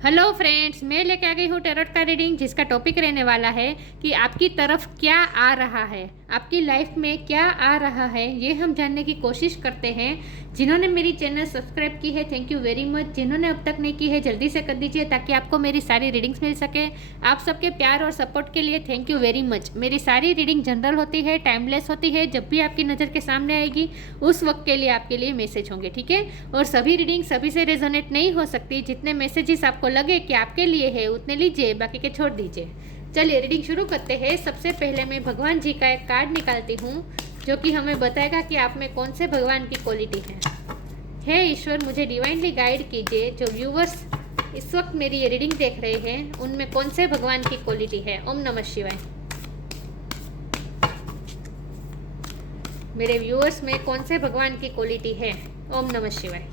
Hello friends, मैं लेके आ गई हूँ टैरोट का रीडिंग, जिसका टॉपिक रहने वाला है कि आपकी तरफ क्या आ रहा है, आपकी लाइफ में क्या आ रहा है, ये हम जानने की कोशिश करते हैं। जिन्होंने मेरी चैनल सब्सक्राइब की है, थैंक यू वेरी मच। जिन्होंने अब तक नहीं की है, जल्दी से कर दीजिए ताकि आपको मेरी सारी रीडिंग्स मिल सके। आप सबके प्यार और सपोर्ट के लिए थैंक यू वेरी मच। मेरी सारी रीडिंग जनरल होती है, टाइमलेस होती है। जब भी आपकी नज़र के सामने आएगी उस वक्त के लिए आपके लिए मैसेज होंगे, ठीक है। और सभी रीडिंग सभी से रेजोनेट नहीं हो सकती। जितने मैसेजेस आपको लगे कि आपके लिए है उतने लीजिए, बाकी के छोड़ दीजिए। चलिए रीडिंग शुरू करते हैं। सबसे पहले मैं भगवान जी का एक कार्ड निकालती हूँ जो कि हमें बताएगा कि आप में कौन से भगवान की क्वालिटी है। हे ईश्वर, मुझे डिवाइनली गाइड कीजिए। जो व्यूवर्स इस वक्त मेरी ये रीडिंग देख रहे हैं उनमें कौन से भगवान की क्वालिटी है। ओम नमः शिवाय। मेरे व्यूअर्स में कौन से भगवान की क्वालिटी है। ओम नमः शिवाय।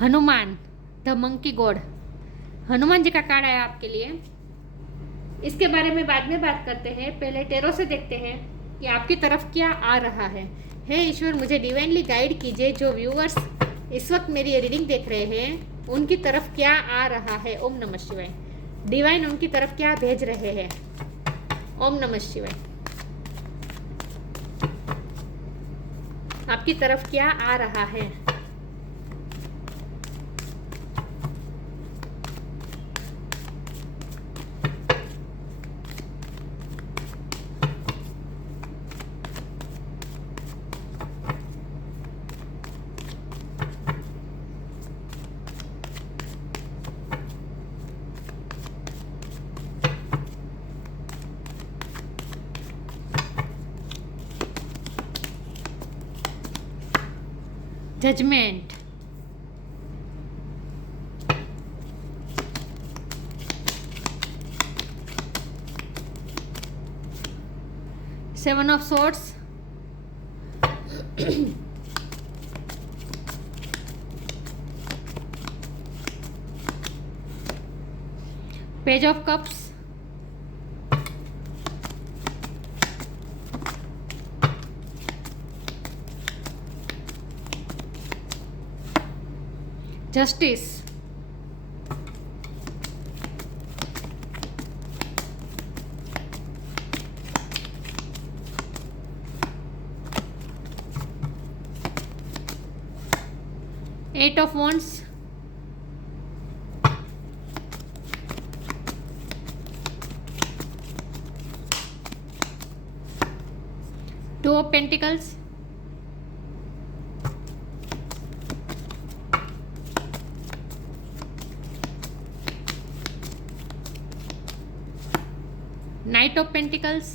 Hanuman, the monkey god. Hanuman ji का कार्ड आया आपके लिए। इसके बारे में बाद में बात करते हैं, पहले टेरो से देखते हैं कि आपकी तरफ क्या आ रहा है। हे ईश्वर, मुझे डिवाइनली गाइड कीजिए। जो व्यूअर्स इस वक्त मेरी रीडिंग देख रहे हैं उनकी तरफ क्या आ रहा है। ओम नमः शिवाय। डिवाइन उनकी तरफ क्या भेज रहे हैं। ओम नमः शिवाय। आपकी तरफ क्या आ रहा है। Judgement, seven of swords, page of cups, justice, eight of wands, two of pentacles, knight of pentacles,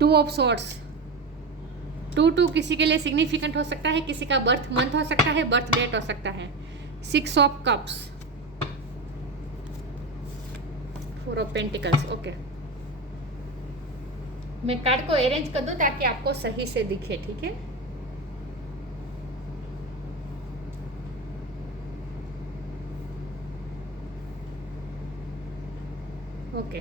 two of swords. टू किसी के लिए सिग्निफिकेंट हो सकता है, किसी का बर्थ मंथ हो सकता है, बर्थ डेट हो सकता है। Six of cups, four of pentacles. Okay, मैं कार्ड को अरेंज कर दूं ताकि आपको सही से दिखे, ठीक है। ओके,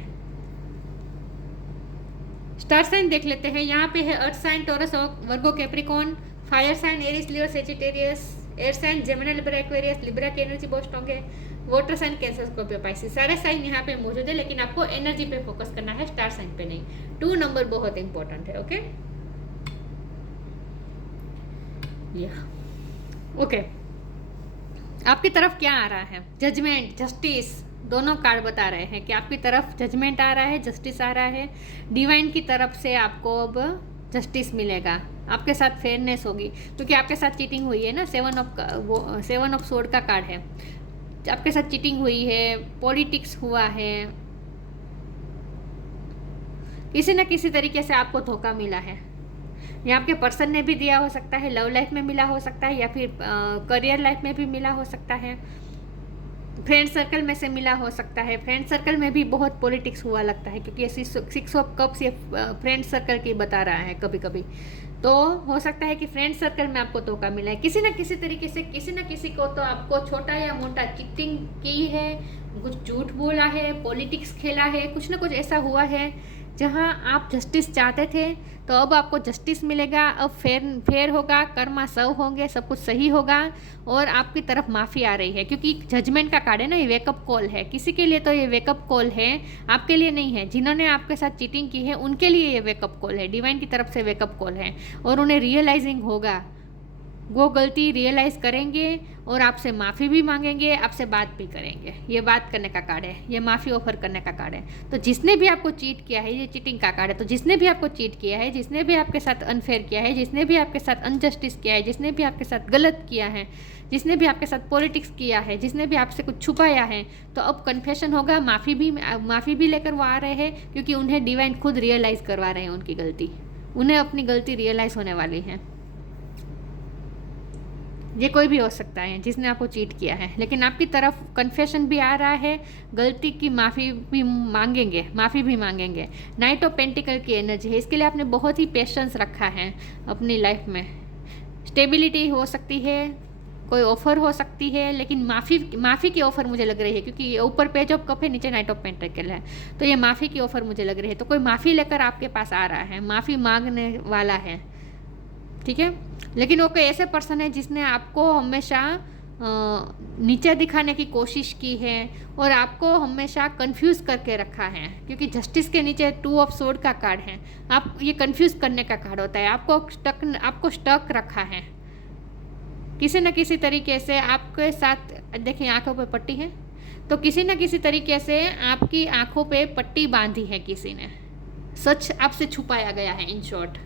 स्टार साइन देख लेते हैं। यहाँ पे है earth sign, Taurus, Virgo, Capricorn. Fire sign Aries, Leo, Sagittarius. Air sign Gemini, Libra, Aquarius. Libra की एनर्जी बहुत स्ट्रॉन्ग है। Water sign Cancer, Scorpio, Pisces. सारे साइन यहाँ पे मौजूद है, लेकिन आपको एनर्जी पे फोकस करना है, स्टार साइन पे नहीं। 2 नंबर बहुत इंपॉर्टेंट है। ओके, ओके, आपकी तरफ क्या आ रहा है। जजमेंट, जस्टिस, दोनों कार्ड बता रहे हैं कि आपकी तरफ जजमेंट आ रहा है, जस्टिस आ रहा है। डिवाइन की तरफ से आपको अब जस्टिस मिलेगा, आपके साथ फेयरनेस होगी, क्योंकि आपके साथ चीटिंग हुई है ना। सेवन ऑफ सोर्ड का कार्ड है। आपके साथ चीटिंग हुई है, पॉलिटिक्स हुआ है, किसी न किसी तरीके से आपको धोखा मिला है। या आपके पर्सन ने भी दिया हो सकता है, लव लाइफ में मिला हो सकता है, या फिर करियर लाइफ में भी मिला हो सकता है। फ्रेंड सर्कल में से मिला हो सकता है। फ्रेंड सर्कल में भी बहुत पॉलिटिक्स हुआ लगता है, क्योंकि ऐसी 6 ऑफ कप्स ये फ्रेंड सर्कल की बता रहा है कभी कभी। तो हो सकता है कि फ्रेंड सर्कल में आपको धोखा मिला है, किसी ना किसी तरीके से किसी ना किसी को तो आपको छोटा या मोटा चीटिंग की है, कुछ झूठ बोला है, पॉलिटिक्स खेला है, कुछ ना कुछ ऐसा हुआ है जहां आप जस्टिस चाहते थे। तो अब आपको जस्टिस मिलेगा, अब फेयर होगा, कर्मा सव होंगे, सब कुछ सही होगा और आपकी तरफ माफ़ी आ रही है, क्योंकि जजमेंट का कार्ड है ना, ये वेकअप कॉल है। किसी के लिए तो ये वेकअप कॉल है, आपके लिए नहीं है। जिन्होंने आपके साथ चीटिंग की है उनके लिए ये वेकअप कॉल है, डिवाइन की तरफ से वेकअप कॉल है। और उन्हें रियलाइजिंग होगा, वो गलती रियलाइज़ करेंगे और आपसे माफ़ी भी मांगेंगे, आपसे बात भी करेंगे। ये बात करने का कार्ड है, ये माफ़ी ऑफर करने का कार्ड है। तो जिसने भी आपको चीट किया है, ये चीटिंग का कार्ड है, तो जिसने भी आपको चीट किया है, जिसने भी आपके साथ अनफेयर किया है, जिसने भी आपके साथ अनजस्टिस किया है, जिसने भी आपके साथ गलत किया है, जिसने भी आपके साथ पॉलिटिक्स किया है, जिसने भी आपसे कुछ छुपाया है, तो अब कन्फेशन होगा, माफ़ी भी लेकर वो आ रहे हैं, क्योंकि उन्हें डिवाइन खुद रियलाइज़ करवा रहे हैं उनकी गलती। उन्हें अपनी गलती रियलाइज़ होने वाली है। ये कोई भी हो सकता है जिसने आपको चीट किया है, लेकिन आपकी तरफ कन्फेशन भी आ रहा है, गलती की माफ़ी भी मांगेंगे। नाइट ऑफ पेंटिकल की एनर्जी है, इसके लिए आपने बहुत ही पेशेंस रखा है अपनी लाइफ में। स्टेबिलिटी हो सकती है, कोई ऑफर हो सकती है, लेकिन माफ़ी की ऑफर मुझे लग रही है, क्योंकि ये ऊपर पेज ऑफ कप है, नीचे नाइट ऑफ पेंटिकल है, तो ये माफ़ी की ऑफर मुझे लग रही है। तो कोई माफ़ी लेकर आपके पास आ रहा है, माफ़ी मांगने वाला है, ठीक है। लेकिन वो कोई ऐसे पर्सन है जिसने आपको हमेशा नीचे दिखाने की कोशिश की है और आपको हमेशा कंफ्यूज करके रखा है, क्योंकि जस्टिस के नीचे 2 ऑफ सोर्ड का कार्ड है। आप ये कंफ्यूज करने का कार्ड होता है, आपको स्टक रखा है किसी न किसी तरीके से। आपके साथ देखिए आंखों पे पट्टी है, तो किसी न किसी तरीके से आपकी आंखों पे पट्टी बांधी है किसी ने, सच आपसे छुपाया गया है इन शॉर्ट।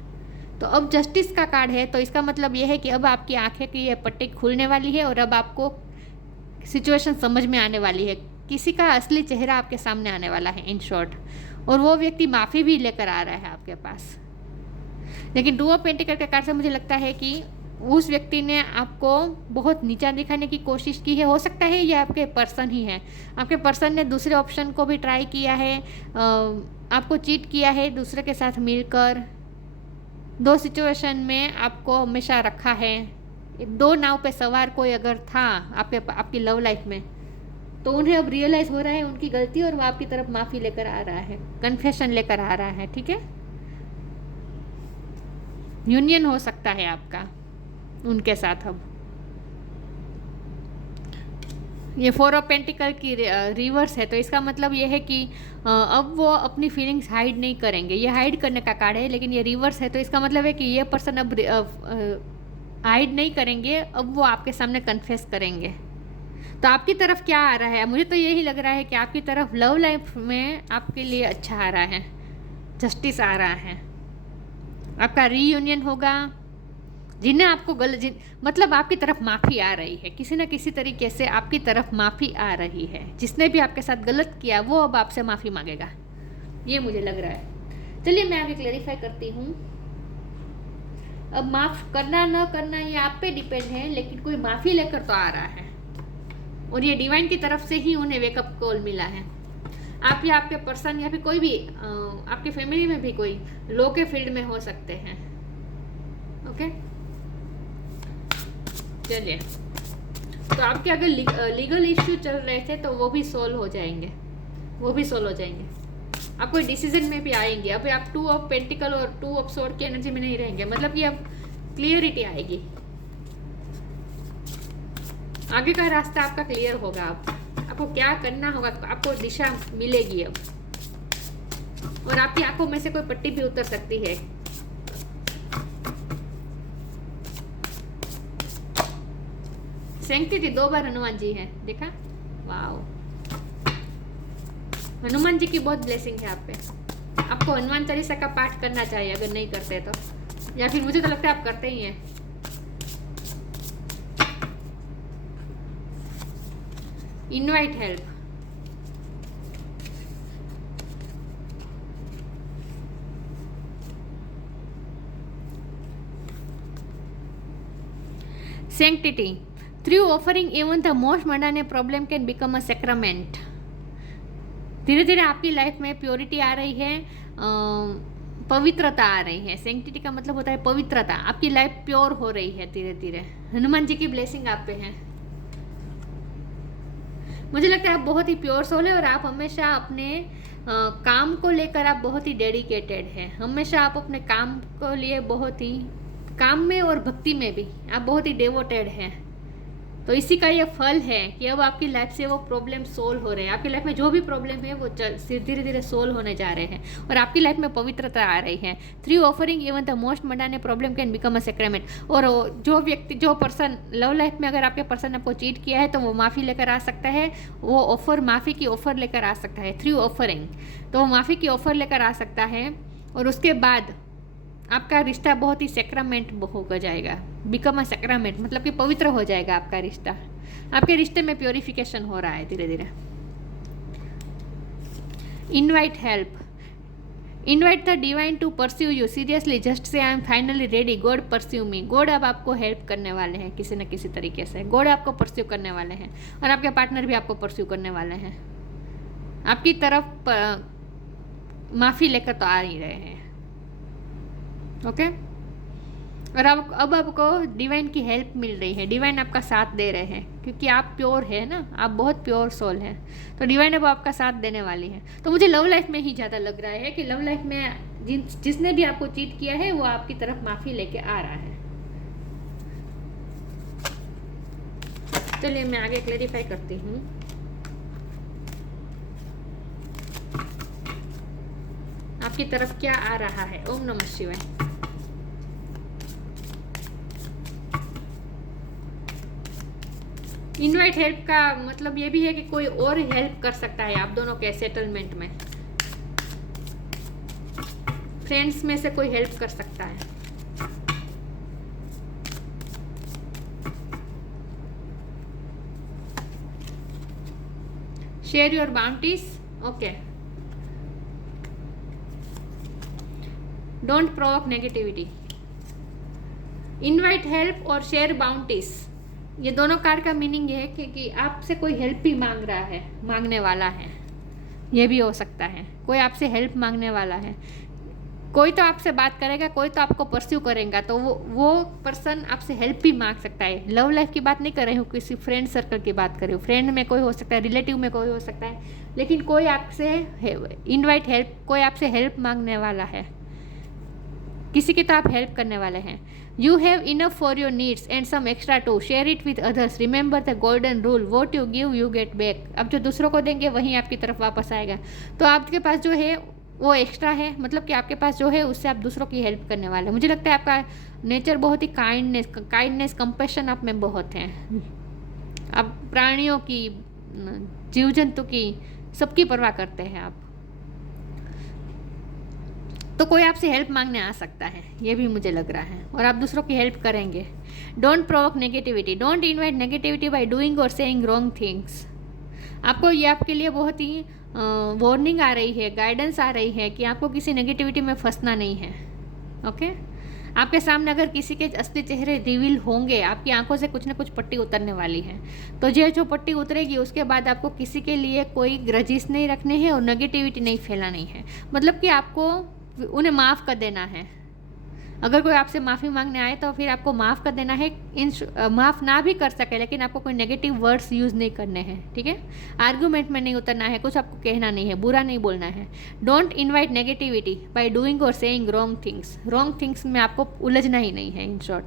तो अब जस्टिस का कार्ड है, तो इसका मतलब ये है कि अब आपकी आंखें की ये पट्टी खुलने वाली है और अब आपको सिचुएशन समझ में आने वाली है, किसी का असली चेहरा आपके सामने आने वाला है इन शॉर्ट। और वो व्यक्ति माफ़ी भी लेकर आ रहा है आपके पास। लेकिन 2 ऑफ पेंटिकल के कार्ड से मुझे लगता है कि उस व्यक्ति ने आपको बहुत नीचा दिखाने की कोशिश की है। हो सकता है ये आपके पर्सन ही है, आपके पर्सन ने दूसरे ऑप्शन को भी ट्राई किया है, आपको चीट किया है दूसरे के साथ मिलकर। 2 सिचुएशन में आपको हमेशा रखा है। 2 नाव पे सवार कोई अगर था आपकी लव लाइफ में, तो उन्हें अब रियलाइज़ हो रहा है उनकी गलती और वो आपकी तरफ माफ़ी लेकर आ रहा है, कन्फेशन लेकर आ रहा है, ठीक है। यूनियन हो सकता है आपका उनके साथ। अब ये 4 ऑफ पेंटिकल की रिवर्स है, तो इसका मतलब ये है कि अब वो अपनी फीलिंग्स हाइड नहीं करेंगे। ये हाइड करने का कार्ड है, लेकिन ये रिवर्स है, तो इसका मतलब है कि ये पर्सन अब हाइड नहीं करेंगे, अब वो आपके सामने कन्फेस करेंगे। तो आपकी तरफ क्या आ रहा है? मुझे तो यही लग रहा है कि आपकी तरफ लव लाइफ में आपके लिए अच्छा आ रहा है, जस्टिस आ रहा है, आपका रीयूनियन होगा। जिन्हें आपको मतलब आपकी तरफ माफ़ी आ रही है, किसी न किसी तरीके से आपकी तरफ माफ़ी आ रही है। जिसने भी आपके साथ गलत किया वो अब आपसे माफ़ी मांगेगा, ये मुझे लग रहा है। चलिए मैं आगे क्लैरिफाई करती हूँ। अब माफ़ करना न करना ये आप पे डिपेंड है, लेकिन कोई माफ़ी लेकर तो आ रहा है और ये डिवाइन की तरफ से ही उन्हें वेकअप कॉल मिला है। आप या आपके पर्सन या फिर कोई भी आपके फैमिली में भी कोई लॉ के फील्ड में हो सकते हैं, ओके। चलिए, तो आपके अगर लीगल इश्यू चल रहे थे तो वो भी सॉल्व हो जाएंगे, आप कोई डिसीजन में भी आएंगे। अब आप 2 ऑफ पेंटिकल और 2 ऑफ सोर्ड की एनर्जी में नहीं रहेंगे, मतलब कि अब क्लियरिटी आएगी, आगे का रास्ता आपका क्लियर होगा। आपको क्या करना होगा, आपको दिशा मिलेगी अब, और आपकी आंखों में से कोई पट्टी भी उतर सकती है। सैंक्टिटी 2 बार हनुमान जी हैं, देखा, वाओ। हनुमान जी की बहुत ब्लेसिंग है आप पे। आपको हनुमान चालीसा का पाठ करना चाहिए अगर नहीं करते तो, या फिर मुझे तो लगता है आप करते ही हैं। Invite help, sanctity through offering even the most mundane problem can become a sacrament. धीरे धीरे आपकी लाइफ में प्योरिटी आ रही है, पवित्रता आ रही है। सैंक्टिटी का मतलब होता है पवित्रता। आपकी लाइफ प्योर हो रही है धीरे धीरे। हनुमान जी की ब्लेसिंग आप पे है। मुझे लगता है आप बहुत ही प्योर सोल है और आप हमेशा अपने काम को लेकर आप बहुत ही डेडिकेटेड है। हमेशा आप अपने काम को लिए बहुत ही, काम में और भक्ति में भी आप बहुत ही डेवोटेड हैं। तो इसी का ये फल है कि अब आपकी लाइफ से वो प्रॉब्लम सोल्व हो रहे हैं। आपकी लाइफ में जो भी प्रॉब्लम है वो धीरे धीरे सोल्व होने जा रहे हैं और आपकी लाइफ में पवित्रता आ रही है। Through offering even the most mundane problem can become a sacrament. और जो व्यक्ति, जो पर्सन लव लाइफ में अगर आपके पर्सन आपको चीट किया है तो वो माफ़ी लेकर आ सकता है। वो ऑफर, माफ़ी की ऑफर लेकर आ सकता है थ्रू ऑफरिंग। तो वो माफ़ी की ऑफर लेकर आ सकता है और उसके बाद आपका रिश्ता बहुत ही सेक्रामेंट हो जाएगा। बिकम अ सेक्रामेंट मतलब कि पवित्र हो जाएगा आपका रिश्ता। आपके रिश्ते में प्योरिफिकेशन हो रहा है धीरे धीरे। Invite help. Invite the divine to pursue you seriously, just say I am finally ready, God pursue me. God अब आपको हेल्प करने वाले हैं किसी न किसी तरीके से। गॉड आपको परस्यू करने वाले हैं और आपके पार्टनर भी आपको परस्यू करने वाले हैं। आपकी तरफ माफ़ी लेकर तो आ ही रहे हैं। ओके और अब आपको डिवाइन की हेल्प मिल रही है। डिवाइन आपका साथ दे रहे हैं क्योंकि आप प्योर है ना, आप बहुत प्योर सोल हैं। तो डिवाइन अब आपका साथ देने वाली है। तो मुझे लव लाइफ में ही ज़्यादा लग रहा है कि लव लाइफ में जिसने भी आपको चीट किया है वो आपकी तरफ माफ़ी लेके आ रहा है। चलिए मैं आगे क्लेरिफाई करती हूँ। आपकी तरफ क्या आ रहा है। ओम नमः शिवाय। इनवाइट हेल्प का मतलब ये भी है कि कोई और हेल्प कर सकता है आप दोनों के सेटलमेंट में। फ्रेंड्स में से कोई हेल्प कर सकता है। Share your bounties. Okay, don't provoke negativity. Invite help और शेयर बाउंटीज, ये दोनों कार्ड का मीनिंग ये है कि आपसे कोई हेल्प भी मांग रहा है, मांगने वाला है। ये भी हो सकता है कोई आपसे हेल्प मांगने वाला है। कोई तो आपसे बात करेगा, कोई तो आपको परस्यू करेगा। तो वो पर्सन आपसे हेल्प भी मांग सकता है। लव लाइफ की बात नहीं कर रही हूँ, किसी फ्रेंड सर्कल की बात कर रही हूँ। फ्रेंड में कोई हो सकता है, रिलेटिव में कोई हो सकता है, लेकिन कोई आपसे इनवाइट हेल्प, कोई आपसे हेल्प मांगने वाला है। किसी की तो आप हेल्प करने वाले हैं। You have enough for your needs and some extra to share it with others. Remember the golden rule, what you give you get back. अब जो दूसरों को देंगे वहीं आपकी तरफ वापस आएगा। तो आपके पास जो है वो एक्स्ट्रा है, मतलब कि आपके पास जो है उससे आप दूसरों की हेल्प करने वाले हैं। मुझे लगता है आपका नेचर बहुत ही काइंडनेस कंपैशन आप में बहुत है। आप प्राणियों की, जीव जंतु की, सबकी परवाह करते हैं आप। तो कोई आपसे हेल्प मांगने आ सकता है, ये भी मुझे लग रहा है, और आप दूसरों की हेल्प करेंगे। Don't provoke negativity. Don't invite negativity by doing और सेइंग रॉन्ग थिंग्स। आपको ये आपके लिए बहुत ही वार्निंग आ रही है, गाइडेंस आ रही है कि आपको किसी नेगेटिविटी में फंसना नहीं है। ओके, आपके सामने अगर किसी के असली चेहरे रिवील होंगे, आपकी आंखों से कुछ ना कुछ पट्टी उतरने वाली है। तो जो पट्टी उतरेगी उसके बाद आपको किसी के लिए कोई ग्रजिस नहीं रखने हैं और नेगेटिविटी नहीं फैलानी है। मतलब कि आपको उन्हें माफ़ कर देना है। अगर कोई आपसे माफ़ी मांगने आए तो फिर आपको माफ़ कर देना है। माफ़ ना भी कर सके लेकिन आपको कोई नेगेटिव वर्ड्स यूज़ नहीं करने हैं, ठीक है। आर्गूमेंट में नहीं उतरना है, कुछ आपको कहना नहीं है, बुरा नहीं बोलना है। Don't invite negativity by doing और saying wrong things. Wrong things में आपको उलझना ही नहीं है। इन शॉर्ट,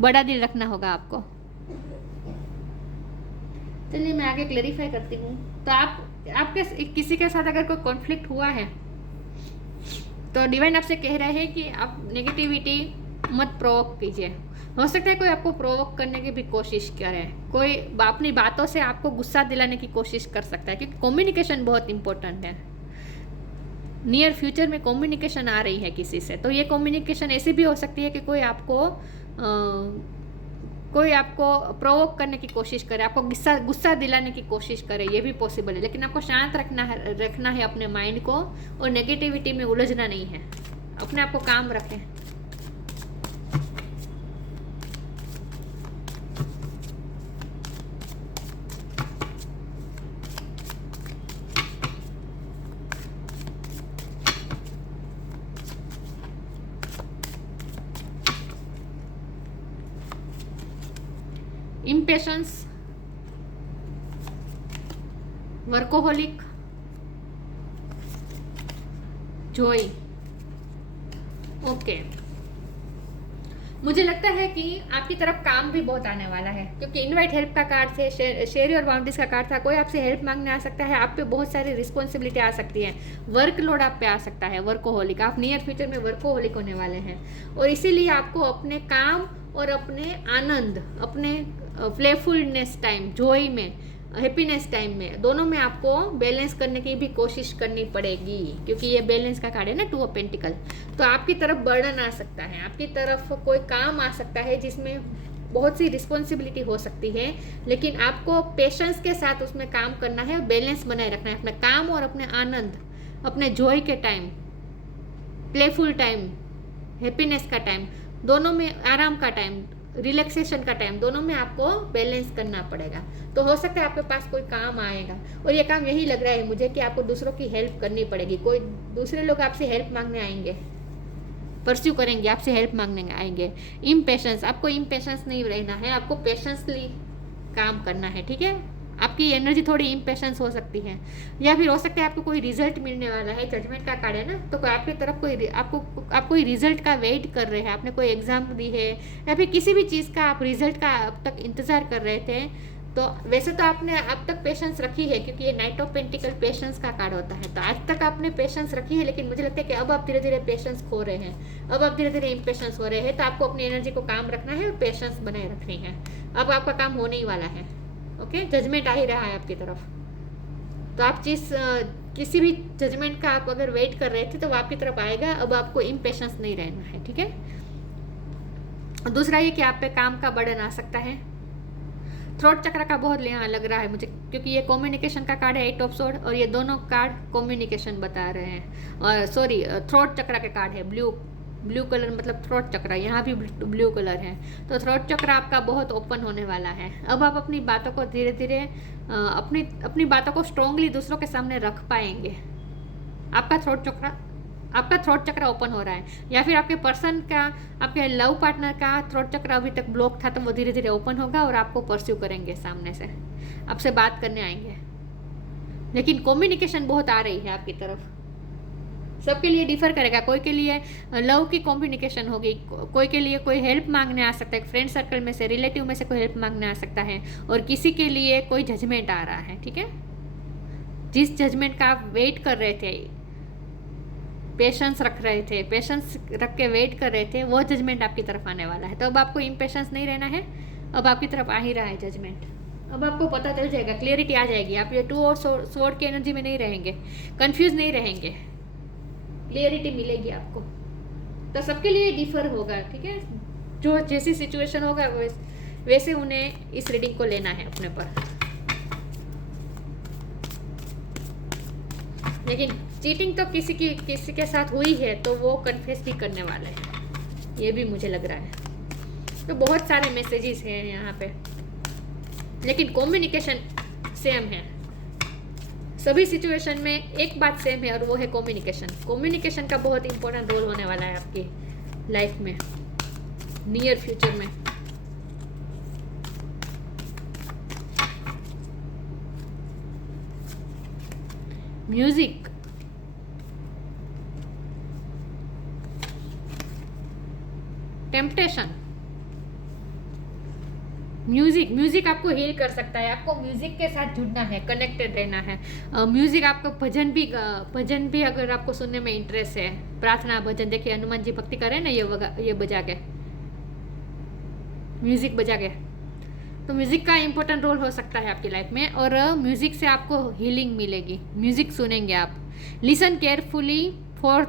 बड़ा दिल रखना होगा आपको। चलिए मैं आगे क्लेरिफाई करती हूँ। तो आपके किसी के साथ अगर कोई कॉन्फ्लिक्ट हुआ है तो डिवाइन आपसे कह रहे हैं कि आप नेगेटिविटी मत प्रोवोक कीजिए। हो सकता है कोई आपको प्रोवोक करने की भी कोशिश करे, कोई अपनी बातों से आपको गुस्सा दिलाने की कोशिश कर सकता है, क्योंकि कम्युनिकेशन बहुत इंपॉर्टेंट है। नियर फ्यूचर में कम्युनिकेशन आ रही है किसी से, तो ये कम्युनिकेशन ऐसी भी हो सकती है कि कोई आपको प्रोवोक करने की कोशिश करे, आपको गुस्सा दिलाने की कोशिश करे, ये भी पॉसिबल है। लेकिन आपको शांत रखना है अपने माइंड को, और नेगेटिविटी में उलझना नहीं है। अपने आप को काम रखें। Impatience, workaholic, Joy. ओके, मुझे लगता है कि आपकी तरफ काम भी बहुत आने वाला है, क्योंकि इनवाइट हेल्प का कार्ड थे, शेयर योर बाउंड्रीज का कार्ड था। कोई आपसे हेल्प मांगने आ सकता है, आप पे बहुत सारी रिस्पॉन्सिबिलिटी आ सकती है, वर्कलोड आप पे आ सकता है। वर्कोहोलिक, आप नियर फ्यूचर में वर्कोहोलिक होने वाले हैं, और इसीलिए आपको अपने काम और अपने आनंद, अपने प्लेफुलनेस टाइम, जॉय में, हैप्पीनेस टाइम में, दोनों में आपको बैलेंस करने की भी कोशिश करनी पड़ेगी, क्योंकि ये बैलेंस का कार्ड है ना, 2 ऑफ पेंटिकल। तो आपकी तरफ बर्डन आ सकता है, आपकी तरफ कोई काम आ सकता है जिसमें बहुत सी रिस्पॉन्सिबिलिटी हो सकती है, लेकिन आपको पेशेंस के साथ उसमें काम करना है, बैलेंस बनाए रखना है अपने काम और अपने आनंद, अपने जॉय के टाइम, प्लेफुल टाइम, हैप्पीनेस का टाइम, दोनों में, आराम का टाइम, रिलैक्सेशन का टाइम, दोनों में आपको बैलेंस करना पड़ेगा। तो हो सकता है आपके पास कोई काम आएगा, और ये काम यही लग रहा है मुझे कि आपको दूसरों की हेल्प करनी पड़ेगी। कोई दूसरे लोग आपसे हेल्प मांगने आएंगे, परस्यू करेंगे, आपसे हेल्प मांगने आएंगे। इम्पेशेंस, आपको इम्पेशेंस नहीं रहना है, आपको पेशेंसली काम करना है, ठीक है। आपकी एनर्जी थोड़ी इम्पेशेंस हो सकती है, या फिर हो सकता है आपको कोई रिजल्ट मिलने वाला है, जजमेंट का कार्ड है ना, तो आपकी तरफ कोई आप कोई रिजल्ट का वेट कर रहे हैं, आपने कोई एग्जाम दी है, या फिर किसी भी चीज़ का आप रिजल्ट का अब तक इंतज़ार कर रहे थे। तो वैसे तो आपने अब तक पेशेंस रखी है, क्योंकि ये नाइट ऑफ पेंटिकल पेशेंस का कार्ड होता है, तो आज तक आपने पेशेंस रखी है, लेकिन मुझे लगता है कि अब आप धीरे धीरे पेशेंस खो रहे हैं, अब आप धीरे धीरे इम्पेशेंस हो रहे हैं। तो आपको अपनी एनर्जी को काम रखना है और पेशेंस बनाए रखनी है। अब आपका काम होने ही वाला है, ओके। जजमेंट आ ही रहा है आपकी तरफ, तो आप किसी भी जजमेंट का आप अगर वेट कर रहे थे तो वो आपकी तरफ आएगा। अब आपको इम्पेशेंस नहीं रहना है, ठीक है। दूसरा ये कि आप पे काम का बर्डन आ सकता है। थ्रोट चक्र का बहुत यहाँ लग रहा है मुझे, क्योंकि ये कम्युनिकेशन का कार्ड है, 8 ऑफ सोर्ड, और ये दोनों कार्ड कम्युनिकेशन बता रहे हैं। और सॉरी, थ्रोट चक्र के कार्ड है, ब्लू कलर, मतलब थ्रोट चक्र, यहाँ भी ब्लू कलर है। तो थ्रोट चक्र आपका बहुत ओपन होने वाला है। अब आप अपनी बातों को धीरे धीरे अपनी बातों को स्ट्रांगली दूसरों के सामने रख पाएंगे। आपका थ्रोट चक्र ओपन हो रहा है, या फिर आपके पर्सन का, आपके लव पार्टनर का थ्रोट चक्र अभी तक ब्लॉक था, तो वो धीरे धीरे ओपन होगा और आपको परस्यू करेंगे, सामने से आपसे बात करने आएंगे। लेकिन कम्युनिकेशन बहुत आ रही है आपकी तरफ, सबके लिए डिफर करेगा। कोई के लिए लव की कम्युनिकेशन होगी, कोई के लिए कोई हेल्प मांगने आ सकता है, फ्रेंड सर्कल में से, रिलेटिव में से कोई हेल्प मांगने आ सकता है, और किसी के लिए कोई जजमेंट आ रहा है, ठीक है। जिस जजमेंट का आप वेट कर रहे थे, पेशेंस रख रहे थे, पेशेंस रख के वेट कर रहे थे, वो जजमेंट आपकी तरफ आने वाला है। तो अब आपको इम्पेशेंस नहीं रहना है, अब आपकी तरफ आ ही रहा है जजमेंट। अब आपको पता चल जाएगा, क्लियरिटी आ जाएगी। आप ये 2 और स्वॉर्ड की एनर्जी में नहीं रहेंगे, कंफ्यूज नहीं रहेंगे, क्लियरिटी मिलेगी आपको। तो सबके लिए डिफर होगा, ठीक है। जो जैसी सिचुएशन होगा वैसे उन्हें इस रीडिंग को लेना है अपने पर। लेकिन चीटिंग तो किसी के साथ हुई है, तो वो कन्फेस भी करने वाले हैं, ये भी मुझे लग रहा है। तो बहुत सारे मैसेजेस हैं यहाँ पे, लेकिन कम्युनिकेशन सेम है। सभी सिचुएशन में एक बात सेम है, और वो है कम्युनिकेशन। कम्युनिकेशन का बहुत इंपॉर्टेंट रोल होने वाला है आपकी लाइफ में, नियर फ्यूचर में। म्यूजिक, टेम्पटेशन, म्यूजिक आपको हील कर सकता है। आपको म्यूजिक के साथ जुड़ना है, कनेक्टेड रहना है। म्यूजिक आपको भजन भी अगर आपको सुनने में इंटरेस्ट है, प्रार्थना भजन, देखिए हनुमान जी भक्ति कर रहे हैं ना, ये बजा के, म्यूजिक बजा के, तो म्यूजिक का इंपॉर्टेंट रोल हो सकता है आपकी लाइफ में। और म्यूजिक से आपको हीलिंग मिलेगी। म्यूजिक सुनेंगे आप, listen carefully for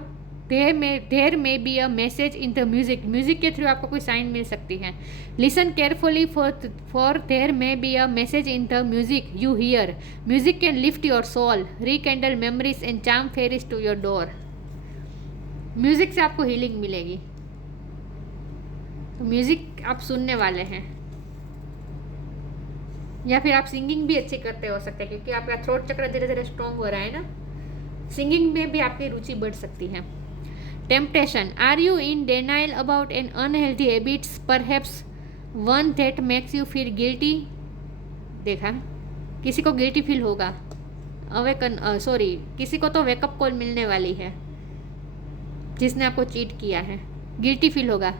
there may be a message in the music. Music के थ्रू आपको कोई साइन मिल सकती है। Listen carefully for there may be a message in the music you hear. Music can lift your soul, rekindle memories and charm fairies to your door. Music से आपको healing मिलेगी, तो म्यूजिक आप सुनने वाले हैं। या फिर आप सिंगिंग भी अच्छी करते हो सकते हैं, क्योंकि आपका थ्रोट चक्र धीरे धीरे स्ट्रॉन्ग हो रहा है ना, सिंगिंग में भी आपकी रुचि बढ़ सकती है। Temptation, are you in denial about an unhealthy habits, perhaps one that makes you feel guilty. देखा, किसी को गिल्टी फील होगा, किसी को तो वेकअप कॉल मिलने वाली है जिसने आपको चीट किया है, गिल्टी फील होगा।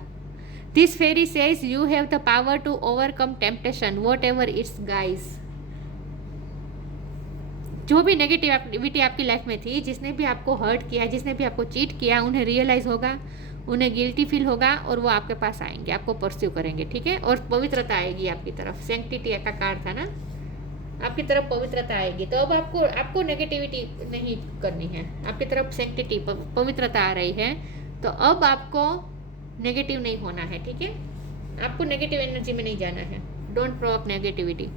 This fairy says you have the power to overcome temptation whatever it's guys. जो भी नेगेटिविटी आपकी लाइफ में थी, जिसने भी आपको हर्ट किया, जिसने भी आपको चीट किया, उन्हें रियलाइज़ होगा, उन्हें गिल्टी फील होगा और वो आपके पास आएंगे, आपको परस्यू करेंगे, ठीक है। और पवित्रता आएगी आपकी तरफ, सैंक्टिटी का कार्ड था ना, आपकी तरफ पवित्रता आएगी। तो अब आपको नेगेटिविटी नहीं करनी है, आपकी तरफ सैंक्टिटी पवित्रता आ रही है, तो अब आपको नेगेटिव नहीं होना है, ठीक है। आपको नेगेटिव एनर्जी में नहीं जाना है, डोंट प्रोवोक नेगेटिविटी।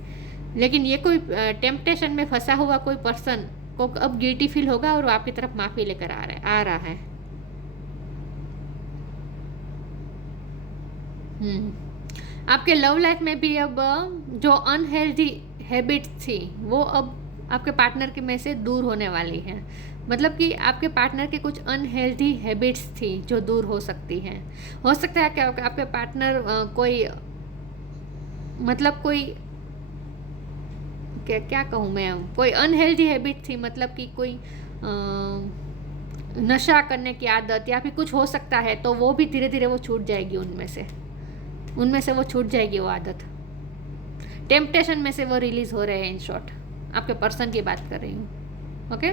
लेकिन ये कोई टेम्पटेशन में फंसा हुआ कोई पर्सन को अब गिल्टी फील होगा और वो आपकी तरफ माफ़ी लेकर आ रहा है। आपके लव लाइफ में भी अब जो अनहेल्दी हैबिट्स थी वो अब आपके पार्टनर के में से दूर होने वाली है। मतलब कि आपके पार्टनर के कुछ अनहेल्दी हैबिट्स थी जो दूर हो सकती हैं। हो सकता है कि आपके पार्टनर कोई क्या कहूँ मैं, कोई अनहेल्दी हैबिट थी, मतलब कि कोई नशा करने की आदत या फिर कुछ हो सकता है, तो वो भी धीरे धीरे वो छूट जाएगी, उनमें से वो छूट जाएगी वो आदत। टेम्पटेशन में से वो रिलीज हो रहे हैं। इन शॉर्ट आपके पर्सन की बात कर रही हूँ, ओके।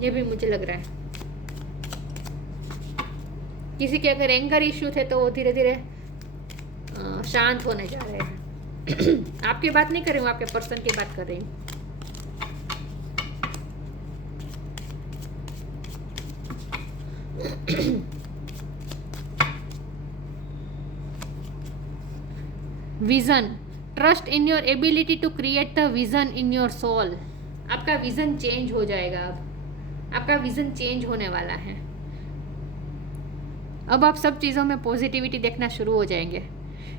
ये भी मुझे लग रहा है किसी के अगर एंगर इश्यू थे तो वो धीरे धीरे शांत होने जा रहे हैं। आपकी बात नहीं कर रही हूँ, आपके पर्सन की बात कर रही हूँ। Vision, trust in your ability to create the vision in your soul. आपका विजन चेंज हो जाएगा, अब आपका विजन चेंज होने वाला है। अब आप सब चीज़ों में पॉजिटिविटी देखना शुरू हो जाएंगे।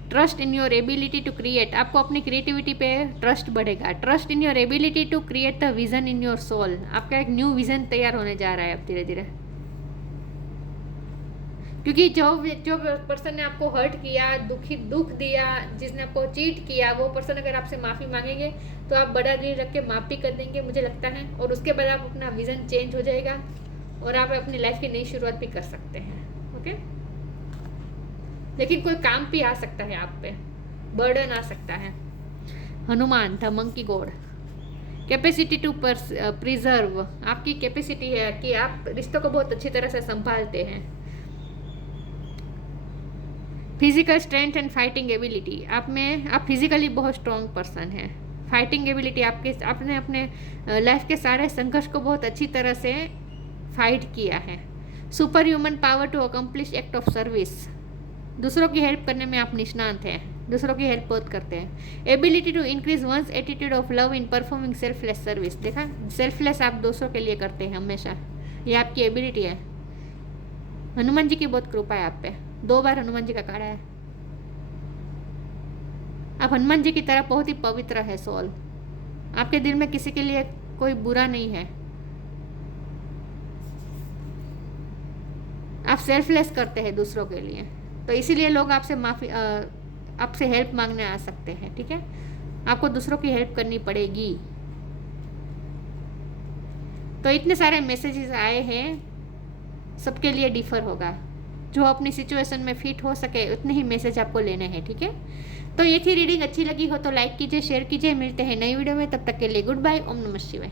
Trust in your ability to create, आपको अपनी क्रिएटिविटी पे ट्रस्ट बढ़ेगा। Trust in your ability to create the vision in your soul, आपका एक न्यू विजन तैयार होने जा रहा है अब धीरे धीरे। क्योंकि जो पर्सन ने आपको हर्ट किया, दुख दिया, जिसने आपको चीट किया, वो पर्सन अगर आपसे माफ़ी मांगेंगे तो आप बड़ा दिल रख के माफ़ी कर देंगे, मुझे लगता है। और उसके बाद आप अपना विज़न चेंज हो जाएगा और आप अपनी लाइफ की नई शुरुआत भी कर सकते हैं, ओके। लेकिन कोई काम भी आ सकता है आप पे, बर्डन आ सकता है। Hanuman, the monkey god, capacity to preserve, आपकी कैपेसिटी है कि आप रिश्तों को बहुत अच्छी तरह से संभालते हैं। Physical strength and fighting ability, आप फिजिकली बहुत स्ट्रॉन्ग पर्सन हैं। फाइटिंग एबिलिटी, आपने अपने लाइफ के सारे संघर्ष को बहुत अच्छी तरह से फाइट किया है। Super human power to accomplish act of service, दूसरों की हेल्प करने में आप निष्णात हैं, दूसरों की हेल्प बहुत करते हैं। Ability to increase one's attitude of love in performing selfless service, देखा, सेल्फलेस आप दूसरों के लिए करते हैं हमेशा, ये आपकी एबिलिटी है। हनुमान जी की बहुत कृपा है आप पे, 2 बार हनुमान जी का कार्ड है। आप हनुमान जी की तरह बहुत ही पवित्र है सोल, आपके दिल में किसी के लिए कोई बुरा नहीं है। आप सेल्फलेस करते हैं दूसरों के लिए, तो इसीलिए लोग आपसे हेल्प मांगने आ सकते हैं, ठीक है। आपको दूसरों की हेल्प करनी पड़ेगी। तो इतने सारे मैसेजेस आए हैं, सबके लिए डिफर होगा, जो अपनी सिचुएशन में फिट हो सके उतने ही मैसेज आपको लेने हैं, ठीक है। तो ये थी रीडिंग, अच्छी लगी हो तो लाइक कीजिए, शेयर कीजिए। मिलते हैं नई वीडियो में, तब तक के लिए गुड बाय, ओम नमः शिवाय।